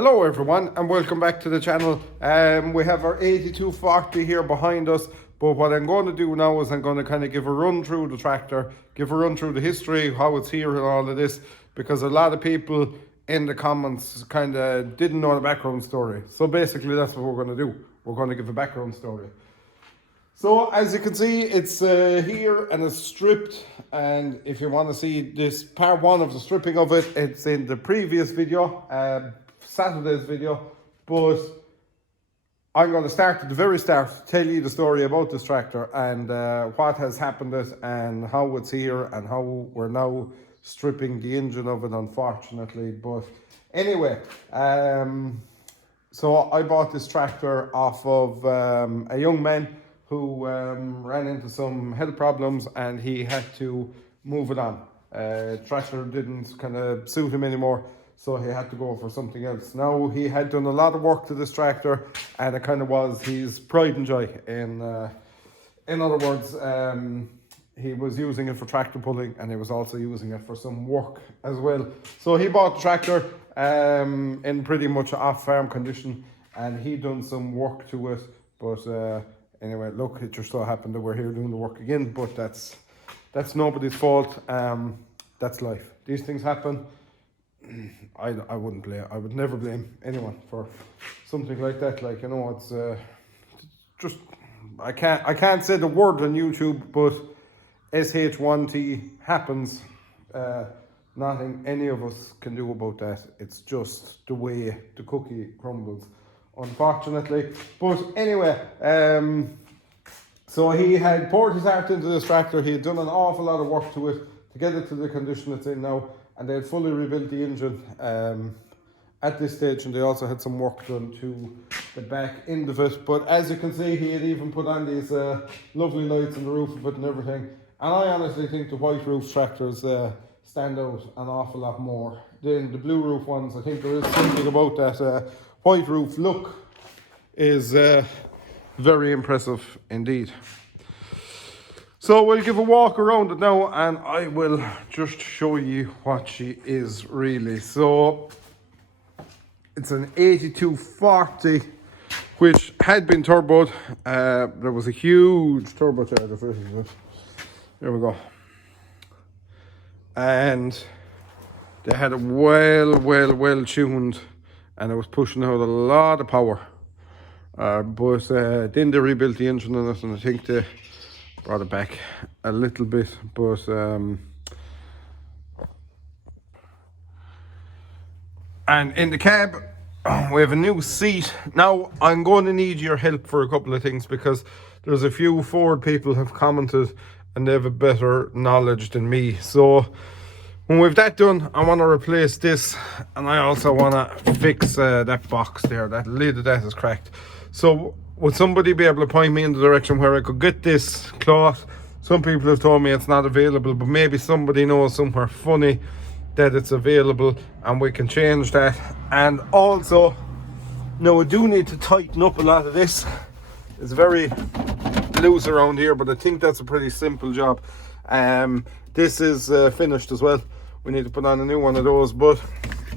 Hello everyone and welcome back to the channel. We have our 8240 here behind us, but what I'm going to do now is I'm going to kind of give a run through the tractor, give a run through the history, how it's here and all of this, because a lot of people in the comments kind of didn't know the background story. So basically that's what we're going to do. We're going to give a background story. So as you can see, it's here and it's stripped, and if you want to see this part one of the stripping of it, it's in the previous video, Saturday's video, but I'm going to start at the very start, tell you the story about this tractor and what has happened it and how it's here and how we're now stripping the engine of it, unfortunately. But anyway, so I bought this tractor off of a young man who ran into some health problems and he had to move it on. Tractor didn't kind of suit him anymore, so he had to go for something else. Now, he had done a lot of work to this tractor and it kind of was his pride and joy. In other words, he was using it for tractor pulling and he was also using it for some work as well. So he bought the tractor in pretty much off-farm condition and he done some work to it, but anyway, look, it just so happened that we're here doing the work again, but that's nobody's fault. That's life. These things happen. I wouldn't blame. I would never blame anyone for something like that. Like, you know, it's just I can't say the word on YouTube, but SH1T happens. Nothing any of us can do about that. It's just the way the cookie crumbles, unfortunately. But anyway, so he had poured his heart into this tractor. He had done an awful lot of work to it to get it to the condition it's in now, and they had fully rebuilt the engine at this stage, and they also had some work done to the back end of it. But as you can see, he had even put on these lovely lights on the roof of it and everything. And I honestly think the white roof tractors stand out an awful lot more than the blue roof ones. I think there is something about that white roof look is very impressive indeed. So we'll give a walk around it now and I will just show you what she is really. So it's an 8240 which had been turboed. There was a huge turbocharger fitted. There we go. And they had it well tuned and it was pushing out a lot of power. But then they rebuilt the engine on it and I think they brought it back a little bit. But and in the cab we have a new seat. Now I'm going to need your help for a couple of things because there's a few Ford people have commented and they have a better knowledge than me. So when we've that done, I want to replace this and I also want to fix that box there. That lid of that is cracked. So would somebody be able to point me in the direction where I could get this cloth? Some people have told me it's not available, but maybe somebody knows somewhere funny that it's available and we can change that. And also, now I do need to tighten up a lot of this. It's very loose around here, but I think that's a pretty simple job. This is finished as well. We need to put on a new one of those, but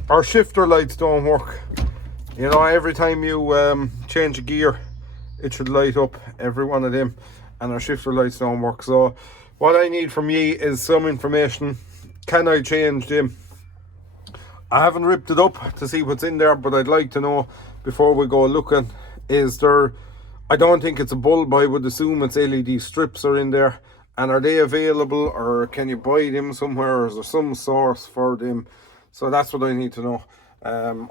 our shifter lights don't work. You know, every time you change a gear, it should light up, every one of them, and our shifter lights don't work. So what I need from you is some information. Can I change them? I haven't ripped it up to see what's in there, but I'd like to know before we go looking. Is there, I don't think it's a bulb, I would assume it's LED strips are in there. And are they available, or can you buy them somewhere, or is there some source for them? So that's what I need to know.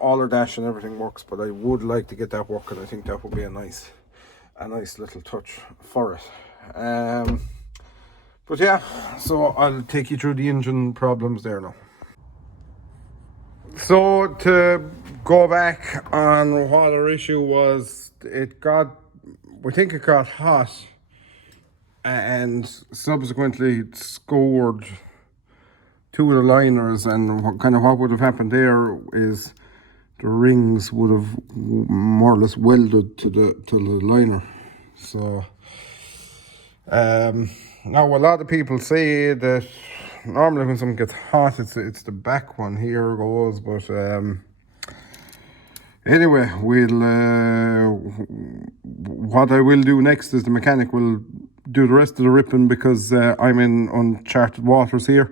All our dash and everything works, but I would like to get that working. I think that would be a nice little touch for it. But yeah, so I'll take you through the engine problems there now. So to go back on what our issue was, we think it got hot and subsequently it scored two of the liners, and what would have happened there is the rings would have more or less welded to the liner. So now a lot of people say that normally when something gets hot, it's the back one here goes, but Anyway, we'll what I will do next is the mechanic will do the rest of the ripping because I'm in uncharted waters here,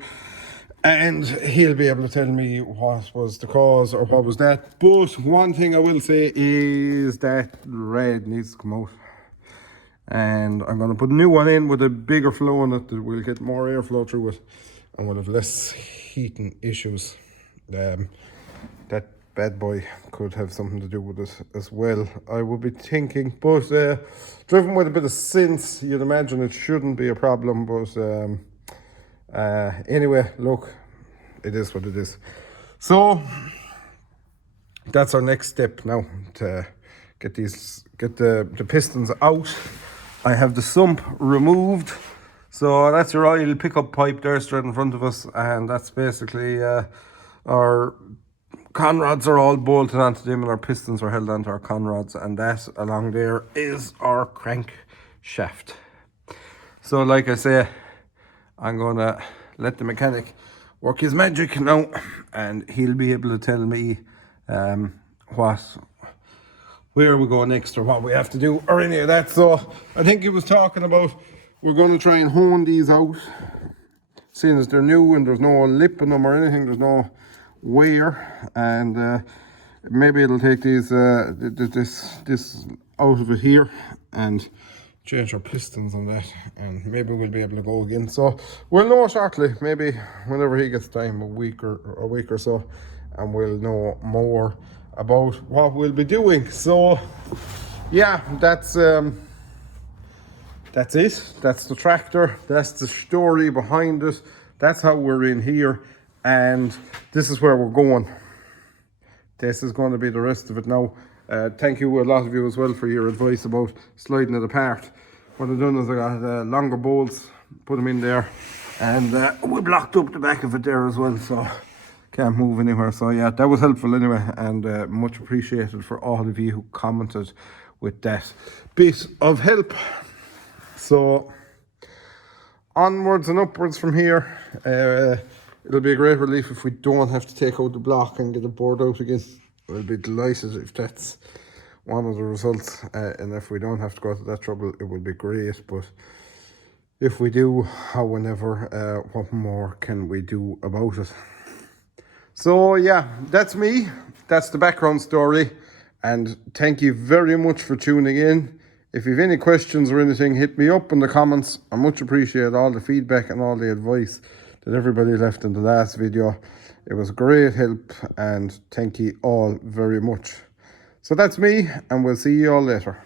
and he'll be able to tell me what was the cause or what was that. But one thing I will say is that red needs to come out, and I'm going to put a new one in with a bigger flow in it that will get more airflow through it and will have less heating issues. That bad boy could have something to do with it as well, I would be thinking. But driven with a bit of sense, you'd imagine it shouldn't be a problem. But anyway, look, it is what it is. So that's our next step now, to get the pistons out. I have the sump removed, so that's your oil pickup pipe there straight in front of us, and that's basically our conrods are all bolted onto them, and our pistons are held onto our conrods, and that along there is our crank shaft. So like I say, I'm gonna let the mechanic work his magic now, and he'll be able to tell me where we go next or what we have to do or any of that. So I think he was talking about we're going to try and hone these out, seeing as they're new and there's no lip in them or anything, there's no wear, and maybe it'll take these this out of it here and change our pistons on that, and maybe we'll be able to go again. So we'll know shortly, maybe whenever he gets time, a week or so, and we'll know more about what we'll be doing. So yeah, that's it. That's the tractor. That's the story behind it. That's how we're in here, and this is where we're going. This is going to be the rest of it now. Thank you, a lot of you as well, for your advice about sliding it apart. What I've done is I got longer bolts, put them in there, and we blocked up the back of it there as well, so can't move anywhere. So yeah, that was helpful anyway, and much appreciated for all of you who commented with that bit of help. So onwards and upwards from here. It'll be a great relief if we don't have to take out the block and get the board out again. I'll be delighted if that's one of the results, and if we don't have to go to that trouble, it would be great. But if we do, however, what more can we do about it? So yeah, that's me. That's the background story, and thank you very much for tuning in. If you have any questions or anything, hit me up in the comments. I much appreciate all the feedback and all the advice that everybody left in the last video. It was great help, and thank you all very much. So that's me, and we'll see you all later.